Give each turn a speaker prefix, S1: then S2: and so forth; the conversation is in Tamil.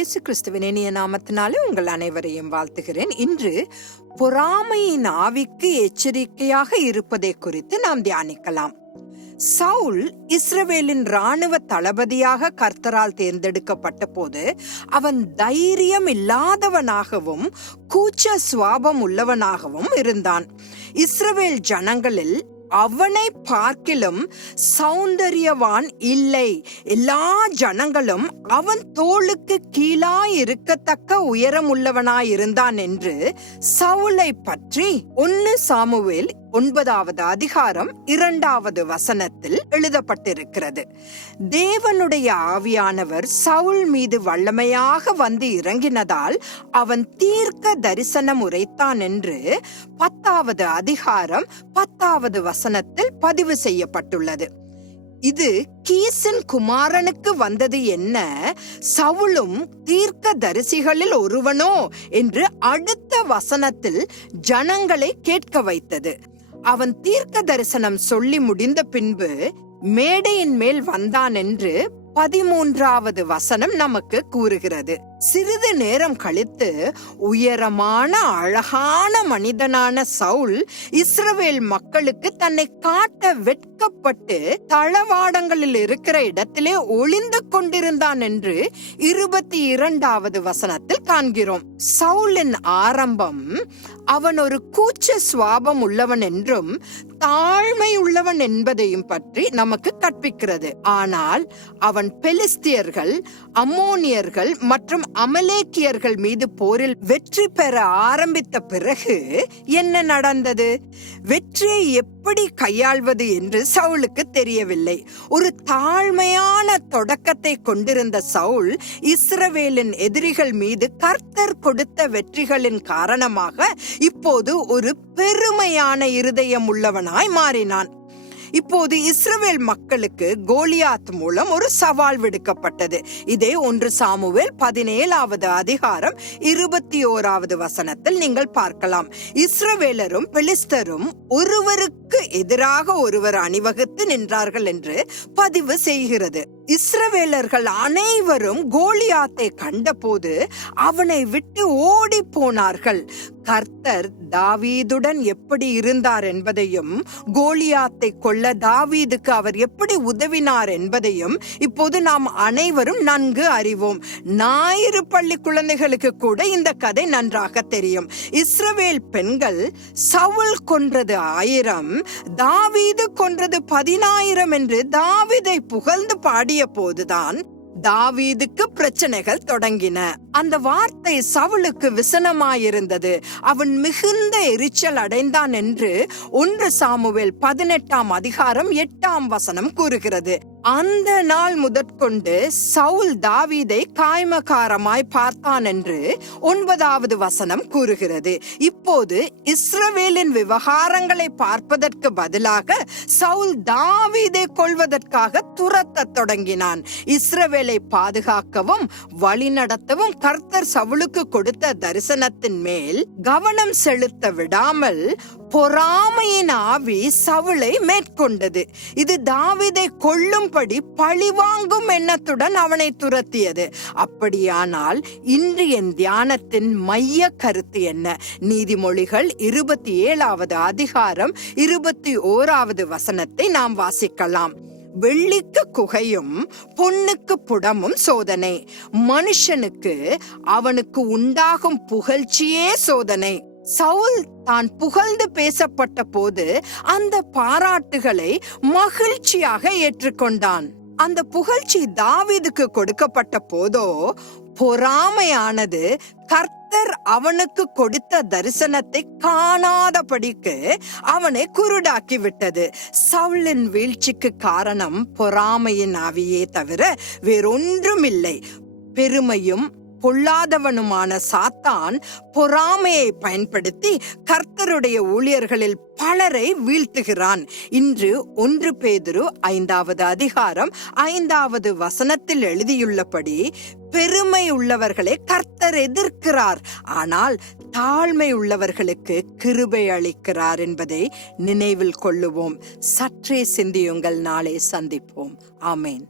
S1: இயேசு கிறிஸ்துவின் இனிய நாமத்தினாலே உங்கள் அனைவரையும் வாழ்த்துகிறேன். இன்று பொறாமையின் ஆவிக்கு எச்சரிக்கையாக இருப்பதை குறித்து நாம் தியானிக்கலாம். சவுல் இஸ்ரவேலின் ராணுவ தளபதியாக கர்த்தரால் தேர்ந்தெடுக்கப்பட்ட போது அவன் தைரியம் இல்லாதவனாகவும் கூச்ச சுவாபம் உள்ளவனாகவும் இருந்தான். இஸ்ரவேல் ஜனங்களில் அவனை பார்க்கிலும் சௌந்தரியவான் இல்லை. எல்லா ஜனங்களும் அவன் தோளுக்கு கீழாய் இருக்கத்தக்க உயரம் உள்ளவனாயிருந்தான் என்று சவுலை பற்றி ஒன்னு சாமுவேல் ஒன்பதாவது அதிகாரம் இரண்டாவது வசனத்தில் எழுதப்பட்டிருக்கிறது. தேவனுடைய ஆவியானவர் சவுல் மீது வல்லமையாக வந்து இறங்கினதால் அவன் தீர்க்க தரிசனம் உரைத்தான் என்று பத்தாவது அதிகாரம் பத்தாவது வசனத்தில் பதிவு செய்யப்பட்டுள்ளது. இது கீசின் குமாரனுக்கு வந்தது என்ன? சவுளும் தீர்க்க தரிசிகளில் ஒருவனோ? என்று அடுத்த வசனத்தில் ஜனங்களை கேட்க வைத்தது. அவன் தீர்க்க தரிசனம் சொல்லி முடிந்த பின்பு மேடையின் மேல் வந்தான் என்று பதிமூன்றாவது வசனம் நமக்கு கூறுகிறது. சிறிது நேரம் கழித்து உயரமான அழகான மனிதனான சவுல் இஸ்ரவேல் மக்களுக்கு தன்னை காட்ட வெட்கப்பட்டு தளவாடங்களில் இருக்கிற இடத்திலே ஒளிந்து கொண்டிருந்தான் என்று இருபத்தி இரண்டாவது வசனத்தில் காண்கிறோம். சவுலின் ஆரம்பம் அவன் ஒரு கூச்ச சுவாபம் உள்ளவன் என்றும் தாழ்மை உள்ளவன் என்பதையும் பற்றி நமக்கு கற்பிக்கிறது. ஆனால் அவன் பெலிஸ்தியர்கள் அம்மோனியர்கள் மற்றும் அமலேக்கியர்கள் மீது போரில் வெற்றி பெற ஆரம்பித்த பிறகு என்ன நடந்தது? வெற்றியை எப்படி கையாள்வது என்று சவுலுக்கு தெரியவில்லை. ஒரு தாழ்மையான தொடக்கத்தை கொண்டிருந்த சவுல் இஸ்ரவேலின் எதிரிகள் மீது கர்த்தர் கொடுத்த வெற்றிகளின் காரணமாக இப்போது ஒரு பெருமையான இருதயம் உள்ளவனாய் மாறினான். இப்போது இஸ்ரவேல் மக்களுக்கு கோலியாத் மூலம் ஒரு சவால் விடுக்கப்பட்டது. இதே ஒன்று சாமுவேல் பதினேழாவது அதிகாரம் இருபத்தி ஓராவது வசனத்தில் நீங்கள் பார்க்கலாம். இஸ்ரவேலரும் பெலிஸ்தரும் ஒருவருக்கு எதிராக ஒருவர் அணிவகுத்து நின்றார்கள் என்று பதிவு செய்கிறது. இஸ்ரவேலர்கள் அனைவரும் கோலியாத்தை கண்டபோது அவனை விட்டு ஓடி போனார்கள் கர்த்தர் தாவீதுடன் எப்படி இருந்தார் என்பதையும் கோலியாத்தை கொல்ல தாவீதுக்கு அவர் எப்படி உதவினார் என்பதையும் இப்போது நாம் அனைவரும் நன்கு அறிவோம். ஞாயிறு பள்ளி குழந்தைகளுக்கு கூட இந்த கதை நன்றாக தெரியும். இஸ்ரவேல் பெண்கள் சவுல் கொன்றது ஆயிரம் தாவீது கொன்றது பதினாயிரம் என்று தாவீதை புகழ்ந்து பாடிய போதுதான் தாவீதுக்கு பிரச்சனைகள் தொடங்கின. அந்த வார்த்தை சவுளுக்கு விசனமாயிருந்தது. அவன் மிகுந்த எரிச்சல் அடைந்தான் என்று ஒன்று சாமுவேல் பதினெட்டாம் அதிகாரம் எட்டாம் வசனம் கூறுகிறது. அந்த நாள் முதற்கொண்டு சவுல் தாவீதை காய்மகாரமாய் பார்த்தான் என்று ஒன்பதாவது வசனம் கூறுகிறது. இப்போது இஸ்ரவேலின் விவகாரங்களை பார்ப்பதற்கு பதிலாக சவுல் தாவீதை கொள்வதற்காக துரத்த தொடங்கினான். இஸ்ரவேலை பாதுகாக்கவும் வழிநடத்தவும் கர்த்தர் சவுலுக்கு கொடுத்த தரிசனத்தின் மேல் கவனம் செலுத்த விடாமல் பொறாமையின் ஆவி சவுளை மேற்கொண்டது. இது தாவிதை கொள்ளும்படி பழிவாங்கும் எண்ணத்துடன் அவனை துரத்தியது. அப்படியானால் இன்று என் தியானத்தின் மைய கருத்து என்ன? நீதிமொழிகள் இருபத்தி ஏழாவது அதிகாரம் இருபத்தி ஓராவது வசனத்தை நாம் வாசிக்கலாம். வெள்ளிக்கு குகையும் பொண்ணுக்கு புடமும் சோதனை. மனுஷனுக்கு அவனுக்கு உண்டாகும் புகழ்ச்சியே சோதனை. சவுல் தான் புகழ்ந்து பேசப்பட்ட போது அந்த பாராட்டுகளை மகிழ்ச்சியாக ஏற்றுக்கொண்டான். அந்த புகழ்ச்சி தாவிதுக்கு கொடுக்கப்பட்ட போதோ பொறாமையானது கர்த்தர் அவனுக்கு கொடுத்த தரிசனத்தை காணாதபடிக்கு அவனை குருடாக்கி விட்டது சவுளின் வீழ்ச்சிக்கு காரணம் பொறாமையின் ஆவியே தவிர வேறொன்றும் இல்லை பெருமையும் பொல்லாதவனுமான சாத்தான் பொறாமையை பயன்படுத்தி கர்த்தருடைய ஊழியர்களில் பலரை வீழ்த்துகிறான். இன்று ஒன்று பேதுரு ஐந்தாவது அதிகாரம் ஐந்தாவது வசனத்தில் எழுதியுள்ளபடி பெருமை உள்ளவர்களை கர்த்தர் எதிர்க்கிறார் ஆனால் தாழ்மை உள்ளவர்களுக்கு கிருபை அளிக்கிறார் என்பதை நினைவில் கொள்ளுவோம். சற்றே சிந்தியுங்கள் நாளை சந்திப்போம். ஆமேன்.